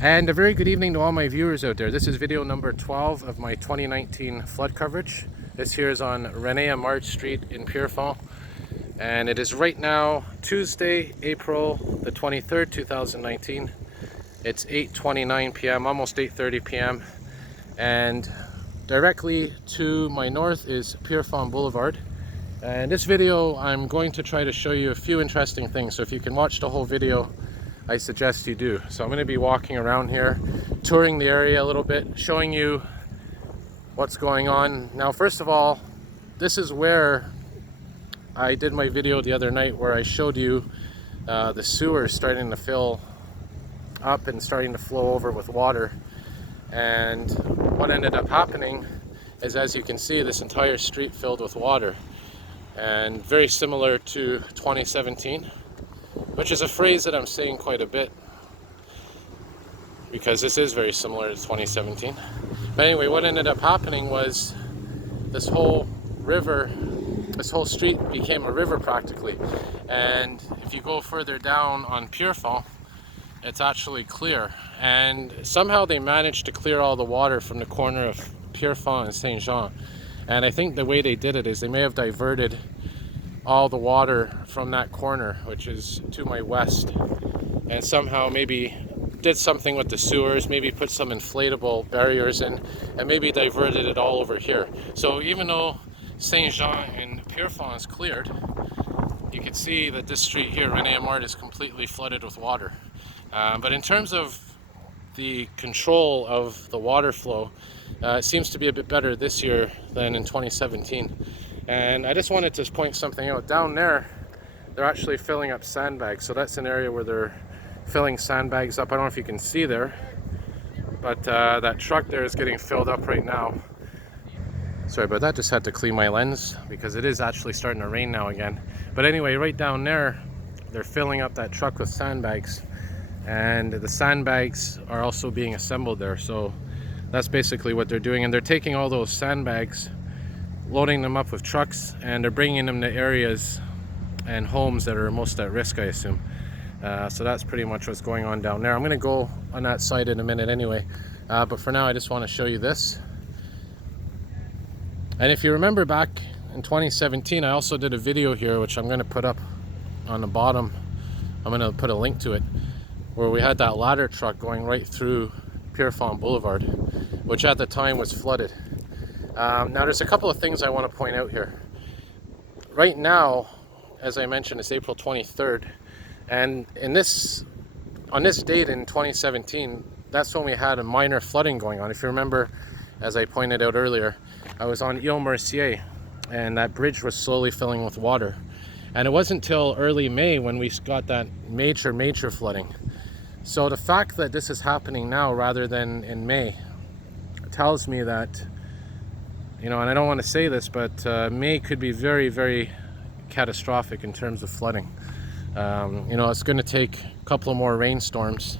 And a very good evening to all my viewers out there. This is video number 12 of my 2019 flood coverage. This here is on Rene-Émard Street in Pierrefonds. And it is right now Tuesday, April the 23rd, 2019. It's 8:29 p.m., almost 8:30 p.m. And directly to my north is Pierrefonds Boulevard. And this video, I'm going to try to show you a few interesting things. So if you can watch the whole video, I suggest you do. So I'm going to be walking around here, touring the area a little bit, showing you what's going on. Now, first of all, this is where I did my video the other night where I showed you the sewer starting to fill up and starting to flow over with water. And what ended up happening is, as you can see, this entire street filled with water. And very similar to 2017. Which is a phrase that I'm saying quite a bit because this is very similar to 2017. But anyway, what ended up happening was this whole river, this whole street became a river practically. And if you go further down on Pierrefonds, it's actually clear. And somehow they managed to clear all the water from the corner of Pierrefonds and Saint Jean. And I think the way they did it is they may have diverted all the water from that corner, which is to my west, and somehow maybe did something with the sewers, maybe put some inflatable barriers in, and maybe diverted it all over here. So even though Saint Jean and Pierrefonds is cleared, you can see that this street here, Rene-Émard, is completely flooded with water. But in terms of the control of the water flow, it seems to be a bit better this year than in 2017. And I just wanted to point something out. Down there, they're actually filling up sandbags. So that's an area where they're filling sandbags up. I don't know if you can see there, but that truck there is getting filled up right now. Sorry about that, just had to clean my lens because it is actually starting to rain now again. But anyway, right down there, they're filling up that truck with sandbags. And the sandbags are also being assembled there. So that's basically what they're doing. And they're taking all those sandbags, loading them up with trucks, and they're bringing them to areas and homes that are most at risk, I assume. So that's pretty much what's going on down there. I'm going to go on that side in a minute anyway. But for now, I just want to show you this. And if you remember back in 2017, I also did a video here, which I'm going to put up on the bottom. I'm going to put a link to it, where we had that ladder truck going right through Pierrefonds Boulevard, which at the time was flooded. Now there's a couple of things I want to point out here. Right now, as I mentioned, it's April 23rd, and on this date in 2017, that's when we had a minor flooding going on. If you remember, as I pointed out earlier, I was on Ile Mercier, and that bridge was slowly filling with water. And it wasn't till early May when we got that major flooding. So the fact that this is happening now rather than in May tells me that, you know, and I don't want to say this, but May could be very, very catastrophic in terms of flooding. You know, it's going to take a couple more rainstorms,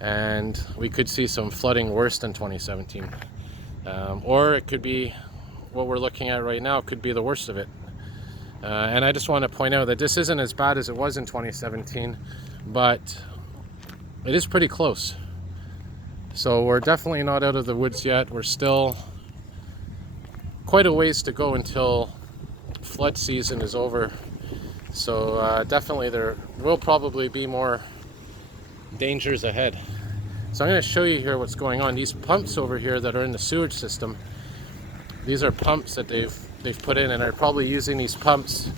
and we could see some flooding worse than 2017. Or it could be what we're looking at right now, could be the worst of it. And I just want to point out that this isn't as bad as it was in 2017, but it is pretty close. So we're definitely not out of the woods yet. We're still quite a ways to go until flood season is over. So definitely there will probably be more dangers ahead. So I'm going to show you here what's going on. These pumps over here that are in the sewage system, these are pumps that they've put in, and they're probably using these pumps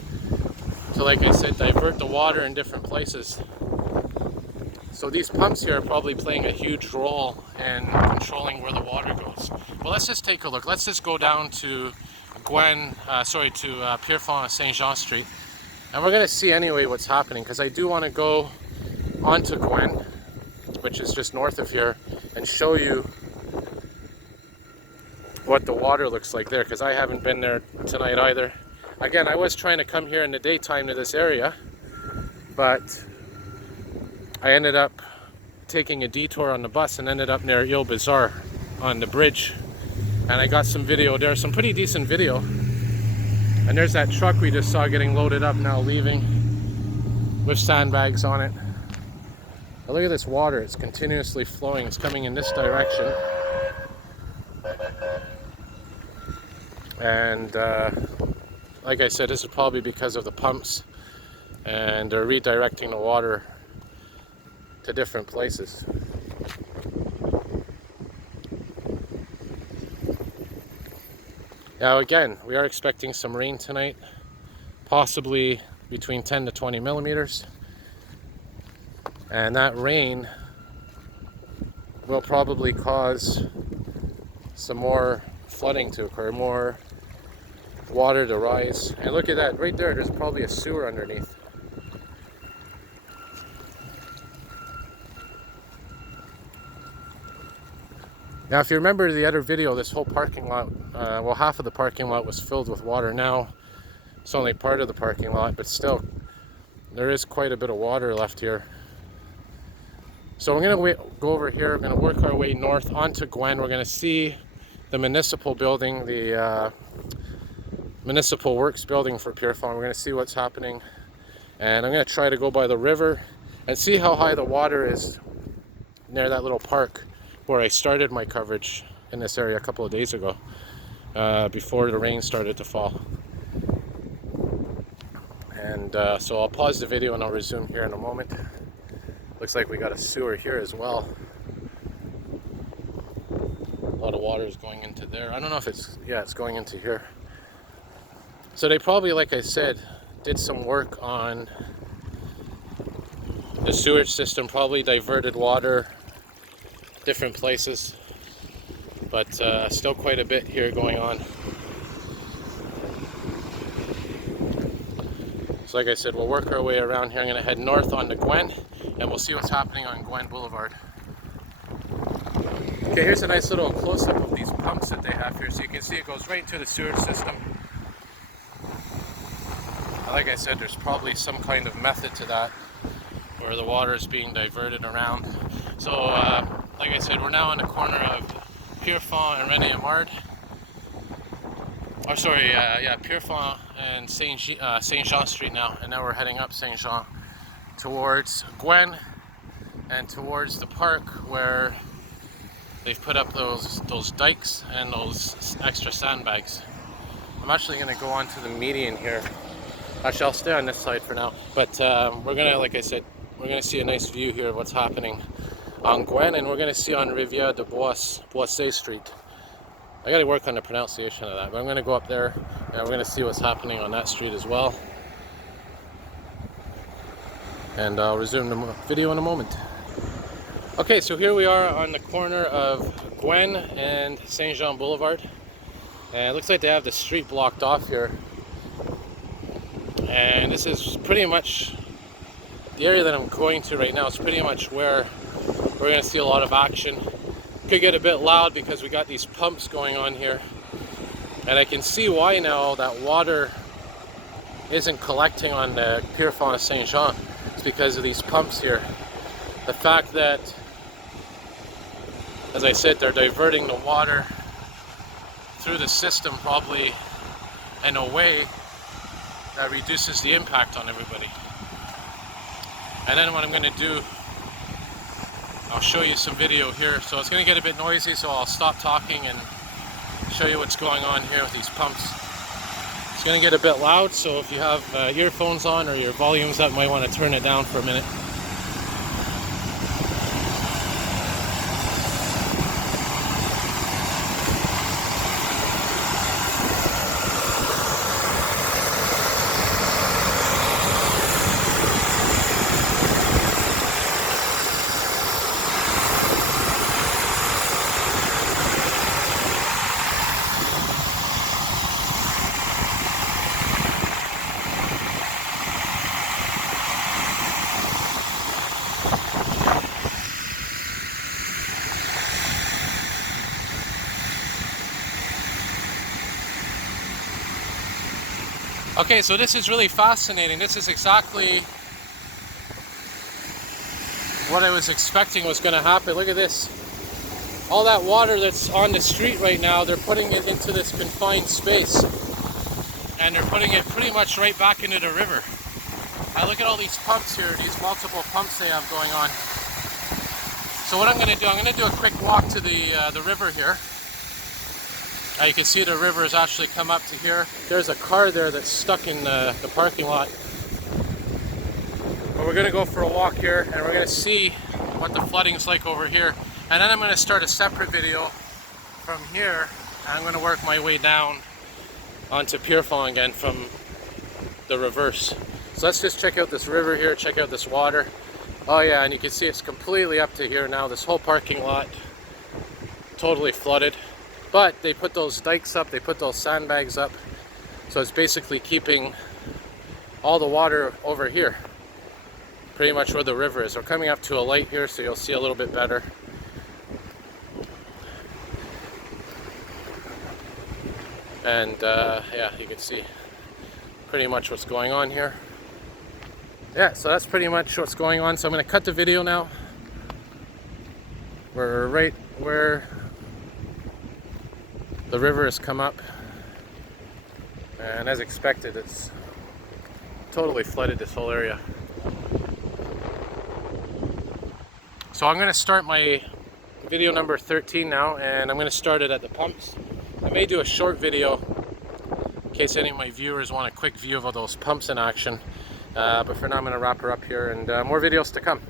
to, like I said, divert the water in different places. So these pumps here are probably playing a huge role in controlling where the water goes. Well, let's just take a look. Let's just go down to Pierrefonds Saint Jean Street, and we're going to see anyway what's happening, because I do want to go onto Gwen, which is just north of here, and show you what the water looks like there, because I haven't been there tonight either. Again, I was trying to come here in the daytime to this area, but I ended up taking a detour on the bus and ended up near Ile Bazaar on the bridge, and I got some video there, some pretty decent video. And there's that truck we just saw getting loaded up now, leaving with sandbags on it. But look at this water, it's continuously flowing, it's coming in this direction. And like I said, this is probably because of the pumps, and they're redirecting the water to different places. Now again, we are expecting some rain tonight, possibly between 10 to 20 millimeters. And that rain will probably cause some more flooding to occur, more water to rise. And look at that, right there, there's probably a sewer underneath. Now, if you remember the other video, this whole parking lot, well, half of the parking lot was filled with water. Now, it's only part of the parking lot, but still, there is quite a bit of water left here. So we're going to go over here, we're going to work our way north onto Gwen. We're going to see the municipal building, the municipal works building for Pierrefonds. We're going to see what's happening. And I'm going to try to go by the river and see how high the water is near that little park where I started my coverage in this area a couple of days ago, before the rain started to fall. And so I'll pause the video and I'll resume here in a moment. Looks like we got a sewer here as well. A lot of water is going into there. I don't know if it's, yeah, it's going into here. So they probably, like I said, did some work on the sewage system, probably diverted water different places, but still quite a bit here going on. So like I said, we'll work our way around here. I'm going to head north onto Gwen, and we'll see what's happening on Gwen Boulevard. Okay, here's a nice little close-up of these pumps that they have here. So you can see it goes right into the sewage system. Like I said, there's probably some kind of method to that, where the water is being diverted around. So, like I said, we're now on the corner of Pierrefonds and Rene-Émard. Oh, sorry, yeah, Pierrefonds and Saint Jean Street now. And now we're heading up Saint Jean towards Gwen and towards the park where they've put up those dikes and those extra sandbags. I'm actually going to go onto the median here. Actually, I'll stay on this side for now. But we're going to, like I said, we're going to see a nice view here of what's happening on Gwen, and we're going to see on Rivière de Boissé Street. I got to work on the pronunciation of that, but I'm going to go up there and we're going to see what's happening on that street as well. And I'll resume the video in a moment. Okay, so here we are on the corner of Gwen and Saint Jean Boulevard. And it looks like they have the street blocked off here. And this is pretty much the area that I'm going to right now. It's pretty much where we're going to see a lot of action. Could get a bit loud because we got these pumps going on here. And I can see why now that water isn't collecting on the Pierrefonds Saint Jean. It's because of these pumps here. The fact that, as I said, they're diverting the water through the system probably in a way that reduces the impact on everybody. And then what I'm going to do, I'll show you some video here. So it's going to get a bit noisy, so I'll stop talking and show you what's going on here with these pumps. It's going to get a bit loud, so if you have earphones on or your volume's up, you might want to turn it down for a minute. Okay, so this is really fascinating. This is exactly what I was expecting was going to happen. Look at this. All that water that's on the street right now, they're putting it into this confined space. And they're putting it pretty much right back into the river. Now look at all these pumps here, these multiple pumps they have going on. So what I'm going to do, I'm going to do a quick walk to the river here. You can see the river has actually come up to here. There's a car there that's stuck in the parking lot. But we're going to go for a walk here and we're going to see what the flooding is like over here. And then I'm going to start a separate video from here. And I'm going to work my way down onto Pierrefonds again from the reverse. So let's just check out this river here, check out this water. Oh yeah, and you can see it's completely up to here now. This whole parking lot totally flooded. But they put those dikes up, they put those sandbags up. So it's basically keeping all the water over here. Pretty much where the river is. We're coming up to a light here, so you'll see a little bit better. And yeah, you can see pretty much what's going on here. Yeah, so that's pretty much what's going on. So I'm going to cut the video now. We're right where the river has come up. And as expected, it's totally flooded this whole area. So I'm going to start my video number 13 now, and I'm going to start it at the pumps. I may do a short video in case any of my viewers want a quick view of all those pumps in action. But for now I'm going to wrap her up here, and more videos to come.